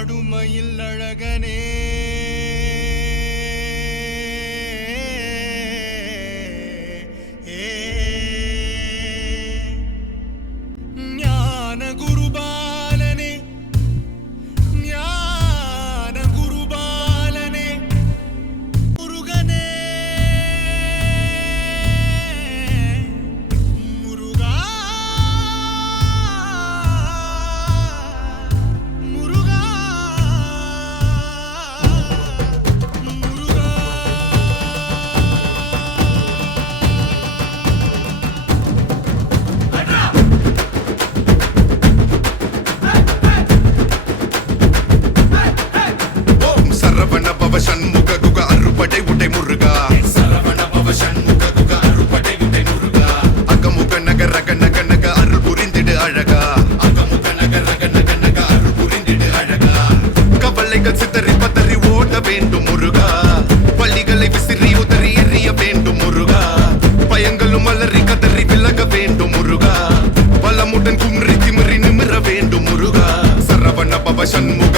ஆடுமயில் அழகனே. பவ சண்முக குக அருப்படை உடை முருகா. சரவண பவ சண்முக குக அருப்படை உடை முருகா அகமுக நகர் ரக நக நக அருள் புரிந்திடு அழகா அகமுக நகர் ரக நக நக அருள் புரிந்திடு அழகா. கவலைகள் சித்தறி பத்தறி ஓட வேண்டும் முருகா. பள்ளிகளை விசிறி உதறி எறிய வேண்டும் முருகா. பயங்களும் மலறி கதறி விலக வேண்டும் முருகா. பலமுடன் கும்றி திமிறி நிமிர வேண்டும் முருகா. சரவண பவ சண்முக